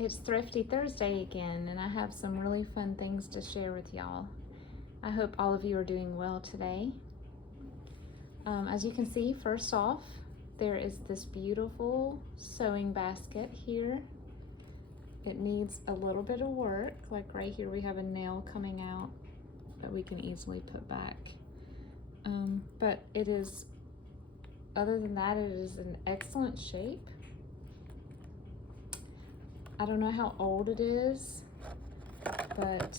It's Thrifty Thursday again, and I have some really fun things to share with y'all. I hope all of you are doing well today. As you can see, first off, there is this beautiful sewing basket here. It needs a little bit of work. Like right here, we have a nail coming out that we can easily put back. But it is, other than that, it is in excellent shape. I don't know how old it is, but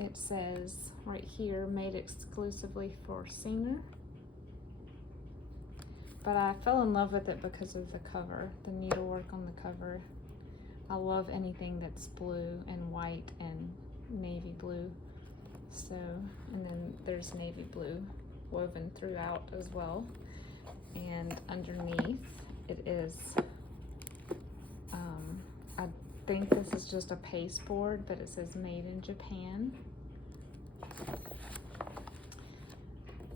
it says right here, made exclusively for Singer. But I fell in love with it because of the cover, the needlework on the cover. I love anything that's blue and white and navy blue. So, and then there's navy blue woven throughout as well. And underneath it is, I think this is just a pasteboard, but it says made in Japan.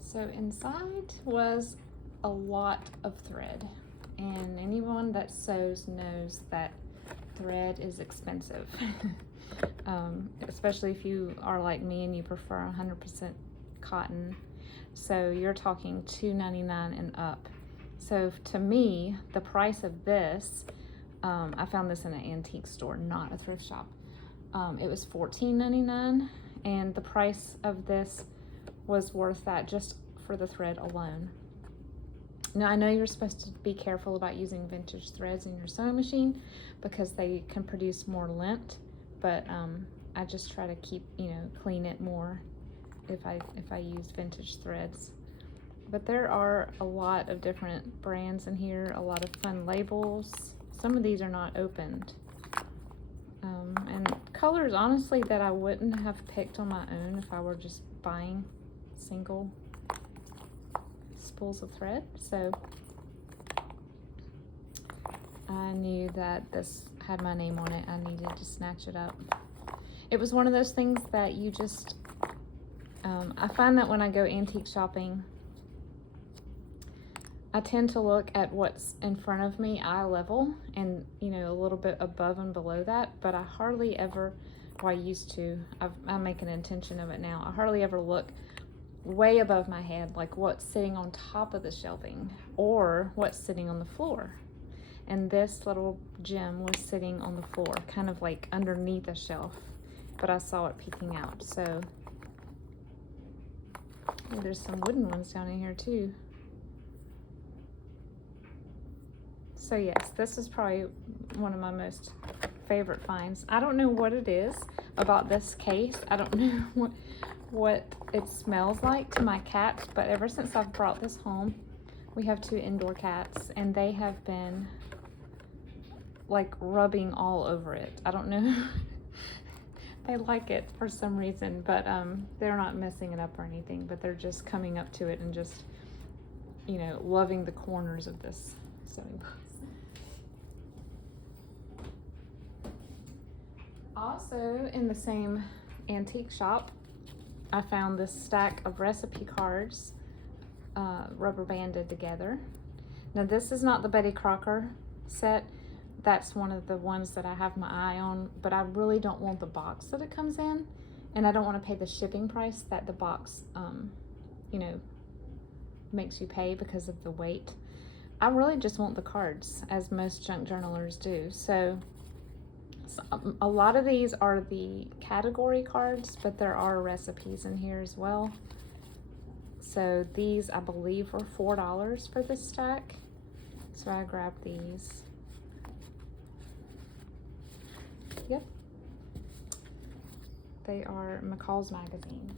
So inside was a lot of thread, and anyone that sews knows that thread is expensive. Especially if you are like me and you prefer 100% cotton. So you're talking $2.99 and up. So to me, the price of this, I found this in an antique store, not a thrift shop. It was $14.99, and the price of this was worth that just for the thread alone. Now, I know you're supposed to be careful about using vintage threads in your sewing machine because they can produce more lint, but I just try to keep, clean it more if I use vintage threads. But there are a lot of different brands in here, a lot of fun labels. Some of these are not opened. And colors, honestly, that I wouldn't have picked on my own if I were just buying single spools of thread. So I knew that this had my name on it. I needed to snatch it up. It was one of those things that you just, I find that when I go antique shopping, I tend to look at what's in front of me, eye level, and a little bit above and below that, but I hardly ever, well, I used to, I make an intention of it now, I hardly ever look way above my head, like what's sitting on top of the shelving or what's sitting on the floor. And this little gem was sitting on the floor, kind of like underneath a shelf, but I saw it peeking out. So there's some wooden ones down in here too. So yes, this is probably one of my most favorite finds. I don't know what it is about this case. I don't know what it smells like to my cats, but ever since I've brought this home, we have 2 indoor cats, and they have been like rubbing all over it. I don't know. They like it for some reason, but they're not messing it up or anything, but they're just coming up to it and just, loving the corners of this sewing box. Also, in the same antique shop, I found this stack of recipe cards, rubber banded together. Now, this is not the Betty Crocker set. That's one of the ones that I have my eye on, but I really don't want the box that it comes in, and I don't want to pay the shipping price that the box, makes you pay because of the weight. I really just want the cards, as most junk journalers do. So a lot of these are the category cards, but there are recipes in here as well. So these, I believe, were $4 for this stack. So I grabbed these. Yep. They are McCall's Magazine.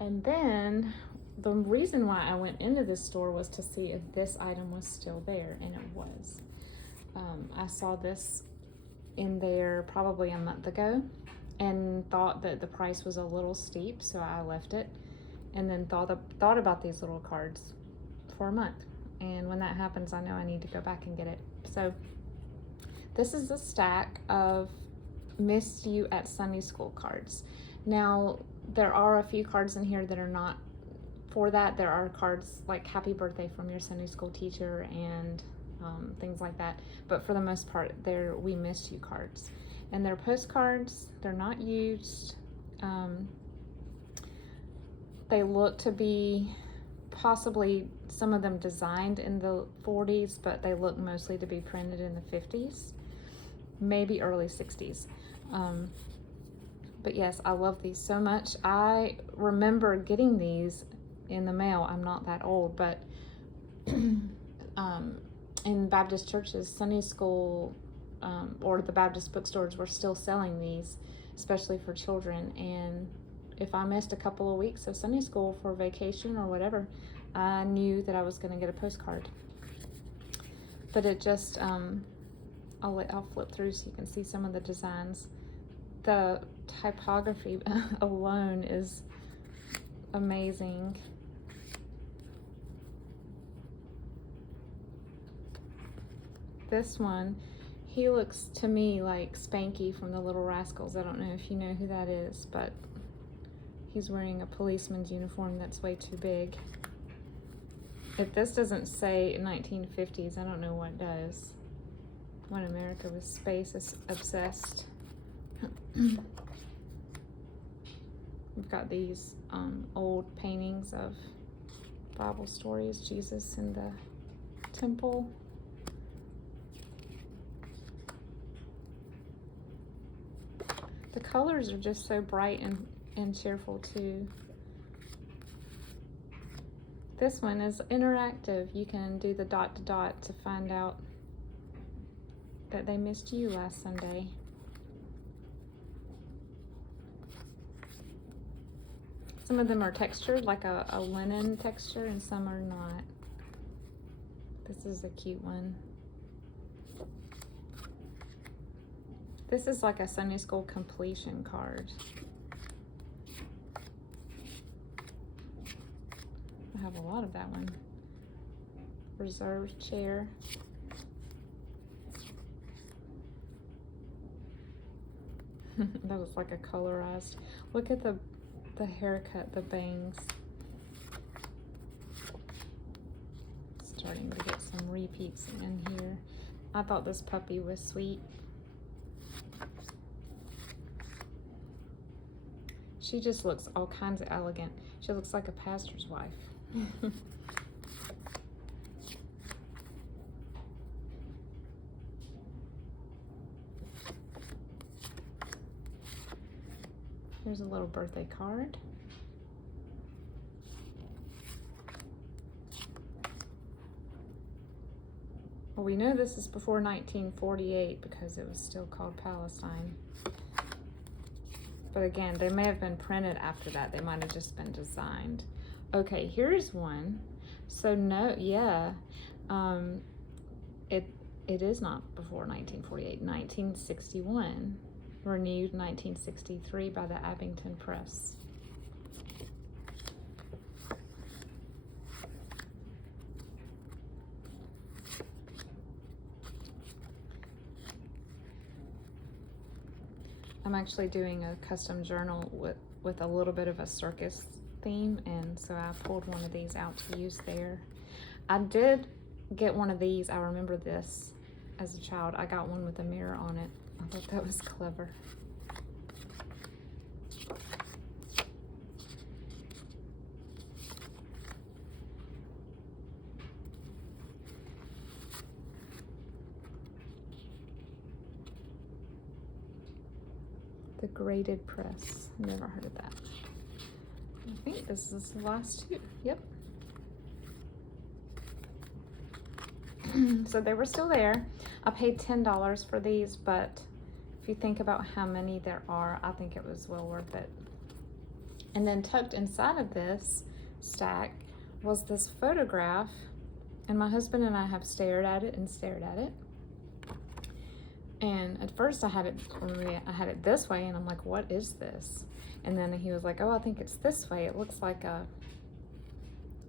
And then the reason why I went into this store was to see if this item was still there, and it was. I saw this in there probably a month ago and thought that the price was a little steep, so I left it, and then thought about these little cards for a month. And when that happens, I know I need to go back and get it. So this is a stack of Missed You at Sunday School cards. Now, there are a few cards in here that are not for that, there are cards like happy birthday from your Sunday school teacher and things like that. But for the most part, they're we missed you cards. And they're postcards, they're not used. They look to be possibly some of them designed in the 40s, but they look mostly to be printed in the 50s, maybe early 60s. But yes, I love these so much. I remember getting these in the mail. I'm not that old, but in Baptist churches, Sunday school or the Baptist bookstores were still selling these, especially for children. And if I missed a couple of weeks of Sunday school for vacation or whatever, I knew that I was going to get a postcard. But it just, I'll flip through so you can see some of the designs. The typography alone is amazing. This one, he looks to me like Spanky from the Little Rascals. I don't know if you know who that is, but he's wearing a policeman's uniform that's way too big. If this doesn't say 1950s, I don't know what does. When America was space obsessed. We've got these old paintings of Bible stories, Jesus in the temple. The colors are just so bright and cheerful too. This one is interactive. You can do the dot to dot to find out that they missed you last Sunday. Some of them are textured, like a linen texture, and some are not. This is a cute one. This is like a Sunday school completion card. I have a lot of that one. Reserved chair. That was like a colorized. Look at the haircut, the bangs. Starting to get some repeats in here. I thought this puppy was sweet. She just looks all kinds of elegant. She looks like a pastor's wife. Here's a little birthday card. Well, we know this is before 1948 because it was still called Palestine. But again, they may have been printed after that. They might have just been designed. Okay, here's one. So no, yeah, it is not before 1948. 1961, renewed 1963 by the Abington Press. I'm actually doing a custom journal with a little bit of a circus theme, and so I pulled one of these out to use there. I did get one of these. I remember this as a child. I got one with a mirror on it. I thought that was clever. The Graded Press. Never heard of that. I think this is the last two. Yep. So they were still there. I paid $10 for these, but if you think about how many there are, I think it was well worth it. And then tucked inside of this stack was this photograph, and my husband and I have stared at it and stared at it. And at first I had it this way, and I'm like, what is this? And then he was like, oh, I think it's this way. It looks like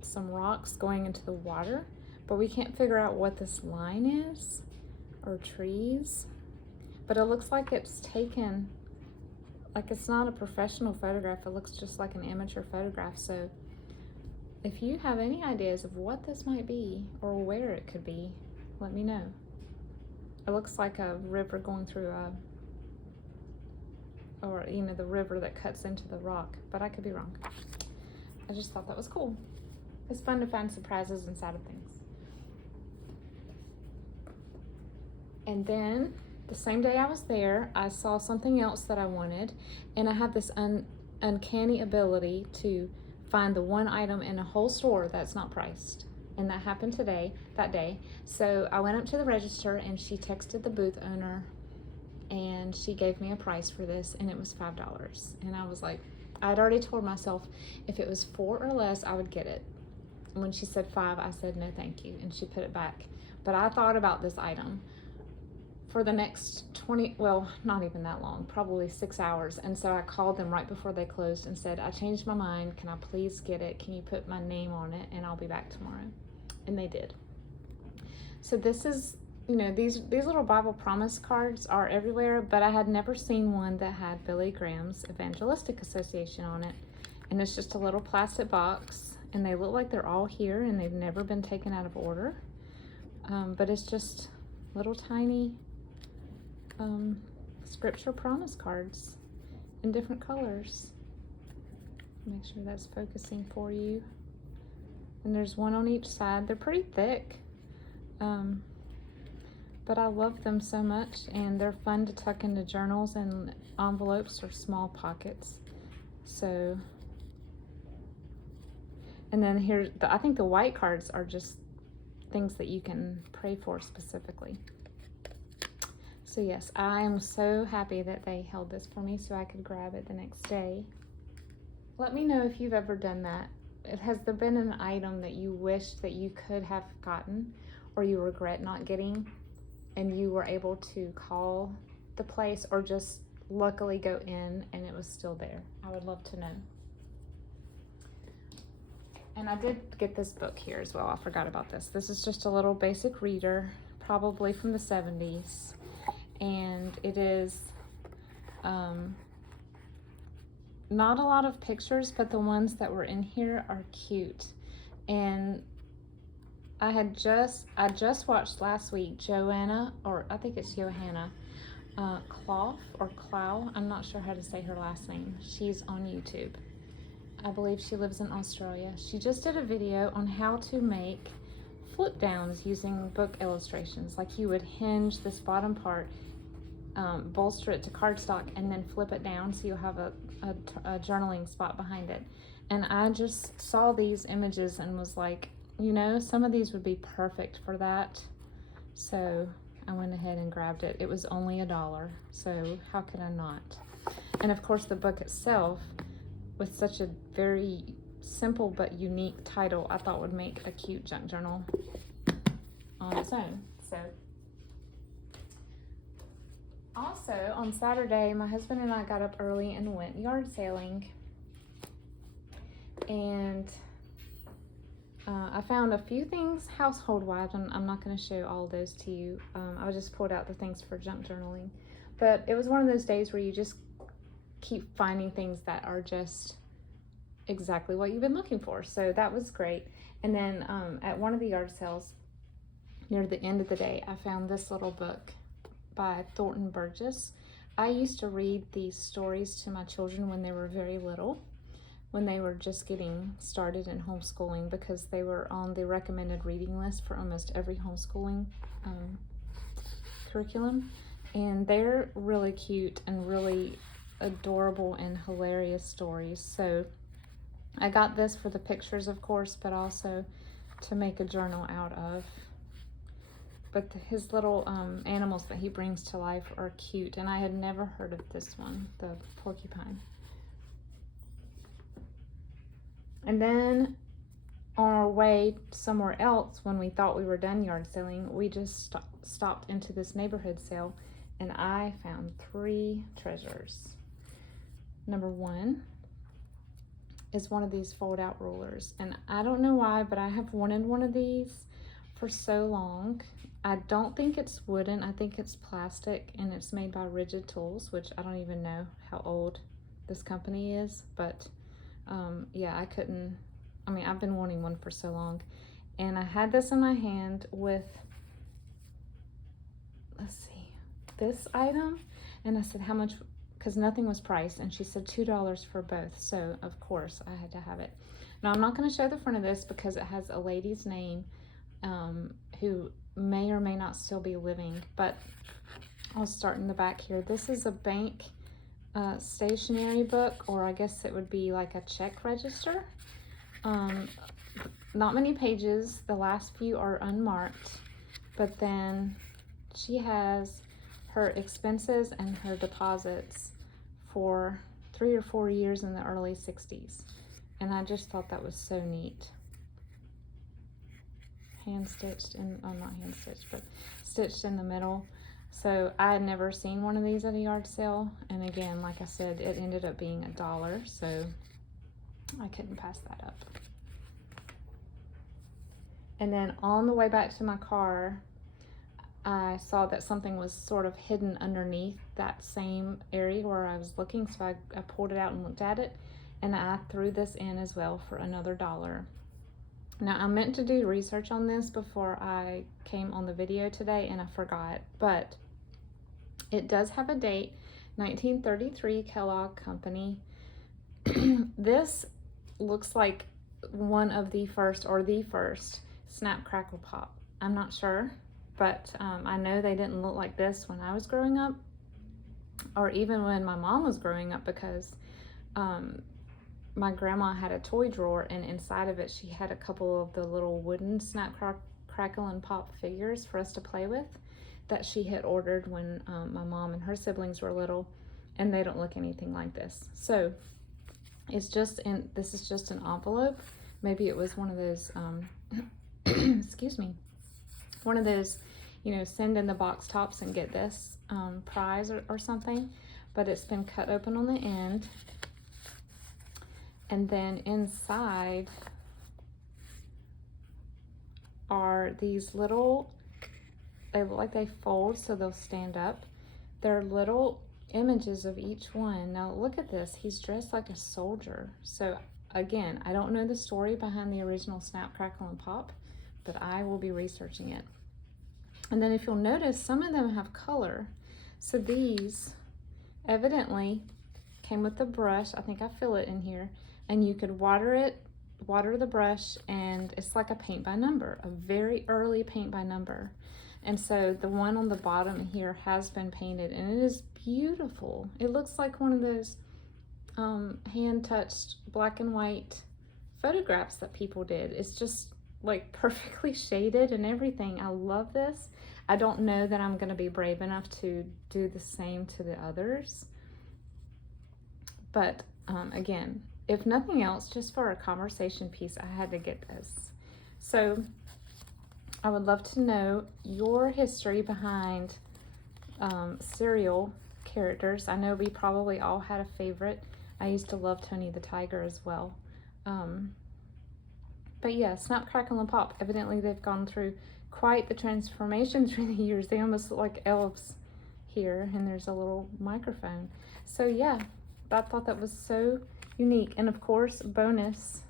some rocks going into the water, but we can't figure out what this line is, or trees. But it looks like it's taken, like it's not a professional photograph. It looks just like an amateur photograph. So if you have any ideas of what this might be or where it could be, let me know. It looks like a river going through or you know, the river that cuts into the rock, but I could be wrong. I just thought that was cool. It's fun to find surprises inside of things. And then the same day I was there, I saw something else that I wanted, and I have this uncanny ability to find the one item in a whole store that's not priced. And that happened that day. So I went up to the register and she texted the booth owner and she gave me a price for this, and it was $5. And I was like, I'd already told myself if it was 4 or less, I would get it. And when she said 5, I said, no, thank you. And she put it back. But I thought about this item for the next not even that long, probably 6 hours. And so I called them right before they closed and said, I changed my mind. Can I please get it? Can you put my name on it? And I'll be back tomorrow. And they did. So this is, you know, these little Bible promise cards are everywhere, but I had never seen one that had Billy Graham's Evangelistic Association on it. And it's just a little plastic box, and they look like they're all here and they've never been taken out of order. But it's just little tiny scripture promise cards in different colors. Make sure that's focusing for you. And there's one on each side. They're pretty thick, but I love them so much, and they're fun to tuck into journals and envelopes or small pockets. So, and then here, I think the white cards are just things that you can pray for specifically. So yes, I am so happy that they held this for me so I could grab it the next day. Let me know if you've ever done that. Has there been an item that you wish that you could have gotten or you regret not getting, and you were able to call the place or just luckily go in and it was still there? I would love to know. And I did get this book here as well. I forgot about this. This is just a little basic reader, probably from the 70s. And it is not a lot of pictures, but the ones that were in here are cute. And I just watched last week Joanna, or I think it's Johanna Clough or Clough. I'm not sure how to say her last name. She's on YouTube. I believe she lives in Australia. She just did a video on how to make flip downs using book illustrations. Like you would hinge this bottom part, bolster it to cardstock, and then flip it down so you'll have a journaling spot behind it. And I just saw these images and was like, you know, some of these would be perfect for that. So I went ahead and grabbed it. It was only $1, so how could I not? And of course the book itself, with such a very simple but unique title, I thought would make a cute junk journal on its own. So also on Saturday, my husband and I got up early and went yard sailing, and I found a few things household wise. I'm not going to show all of those to you. I just pulled out the things for junk journaling, but it was one of those days where you just keep finding things that are just exactly what you've been looking for. So that was great. And then at one of the yard sales near the end of the day, I found this little book by Thornton Burgess. I used to read these stories to my children when they were very little, when they were just getting started in homeschooling, because they were on the recommended reading list for almost every homeschooling curriculum. And they're really cute and really adorable and hilarious stories. So I got this for the pictures, of course, but also to make a journal out of. But his little animals that he brings to life are cute, and I had never heard of this one, the porcupine. And then on our way somewhere else, when we thought we were done yard selling, we just stopped into this neighborhood sale, and I found 3 treasures. Number 1 is one of these fold out rulers, and I don't know why, but I have wanted one of these for so long. I don't think it's wooden, I think it's plastic, and it's made by Rigid Tools, which I don't even know how old this company is, but yeah, I mean, I've been wanting one for so long. And I had this in my hand with, let's see, this item. And I said, how much? Because nothing was priced. And she said $2 for both. So, of course, I had to have it. Now, I'm not going to show the front of this because it has a lady's name who may or may not still be living. But I'll start in the back here. This is a bank stationery book, or I guess it would be like a check register. Not many pages. The last few are unmarked. But then she has her expenses and her deposits for 3 or 4 years in the early 60s. And I just thought that was so neat. Hand stitched in, oh, not hand stitched, but stitched in the middle. So I had never seen one of these at a yard sale. And again, like I said, it ended up being $1. So I couldn't pass that up. And then on the way back to my car, I saw that something was sort of hidden underneath that same area where I was looking. So I pulled it out and looked at it. And I threw this in as well for another $1. Now, I meant to do research on this before I came on the video today, and I forgot. But it does have a date, 1933, Kellogg Company. This looks like one of the first, or the first, Snap, Crackle, Pop. I'm not sure, but I know they didn't look like this when I was growing up, or even when my mom was growing up, because my grandma had a toy drawer, and inside of it she had a couple of the little wooden Snap, Crackle, and Pop figures for us to play with that she had ordered when my mom and her siblings were little, and they don't look anything like this. So it's just this is just an envelope. Maybe it was one of those excuse me, one of those, you know, send in the box tops and get this prize or something. But it's been cut open on the end. And then inside are these little, they look like they fold so they'll stand up. They're little images of each one. Now look at this, he's dressed like a soldier. So again, I don't know the story behind the original Snap, Crackle, and Pop, but I will be researching it. And then if you'll notice, some of them have color. So these evidently came with the brush. I think I feel it in here. And you could water the brush, and it's like a paint by number, a very early paint by number. And so the one on the bottom here has been painted, and it is beautiful. It looks like one of those hand-touched black and white photographs that people did. It's just like perfectly shaded and everything. I love this. I don't know that I'm going to be brave enough to do the same to the others. But again, if nothing else, just for a conversation piece, I had to get this. So I would love to know your history behind cereal characters. I know we probably all had a favorite. I used to love Tony the Tiger as well. But yeah, Snap, Crackle, and Pop. Evidently they've gone through quite the transformation through the years. They almost look like elves here, and there's a little microphone. So yeah, I thought that was so unique. And of course, bonus,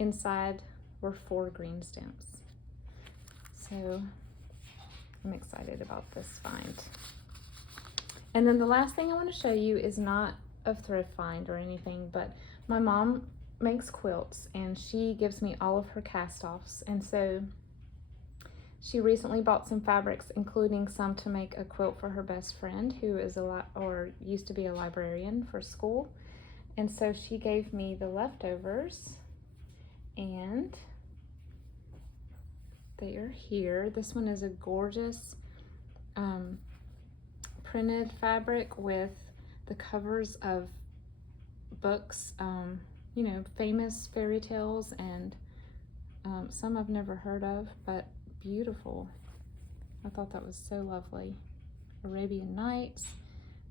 inside were 4 green stamps. So I'm excited about this find. And then the last thing I want to show you is not a thrift find or anything, but my mom makes quilts, and she gives me all of her cast-offs. And so she recently bought some fabrics, including some to make a quilt for her best friend, who is used to be a librarian for school. And so she gave me the leftovers, and they are here. This one is a gorgeous printed fabric with the covers of books, you know, famous fairy tales, and some I've never heard of, but beautiful. I thought that was so lovely. Arabian Nights,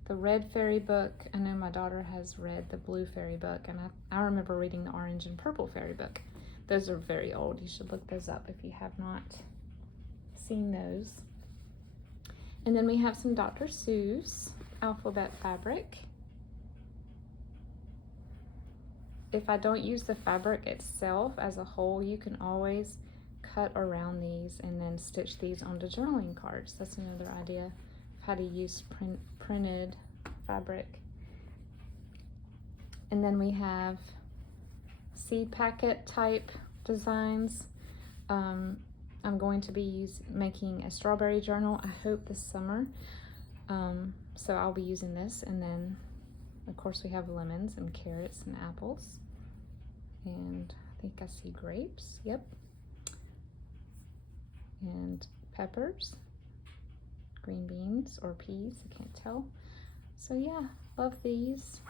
the red fairy book. I know my daughter has read the blue fairy book, and I remember reading the orange and purple fairy book. Those are very old. You should look those up if you have not seen those. And then we have some Dr. Seuss alphabet fabric. if I don't use the fabric itself as a whole, you can always cut around these and then stitch these onto journaling cards. That's another idea of how to use printed fabric. And then we have seed packet type designs. I'm going to be making a strawberry journal, I hope this summer. So I'll be using this, and then of course we have lemons and carrots and apples. And I think I see grapes, yep. And peppers, green beans or peas, I can't tell. So yeah, love these.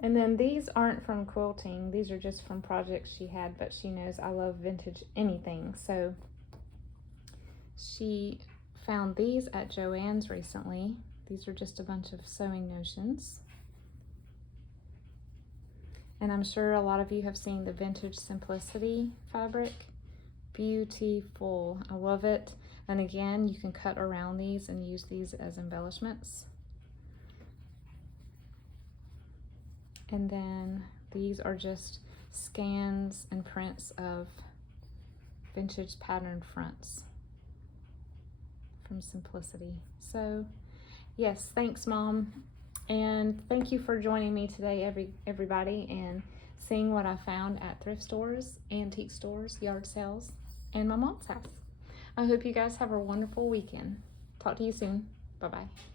And then these aren't from quilting, these are just from projects she had, but she knows I love vintage anything. So she found these at Joann's recently. These are just a bunch of sewing notions. And I'm sure a lot of you have seen the Vintage Simplicity fabric. Beautiful, I love it. And again, you can cut around these and use these as embellishments. And then these are just scans and prints of vintage pattern fronts from Simplicity. So yes, thanks Mom. And thank you for joining me today, everybody, and seeing what I found at thrift stores, antique stores, yard sales, and my mom's house. I hope you guys have a wonderful weekend. Talk to you soon. Bye-bye.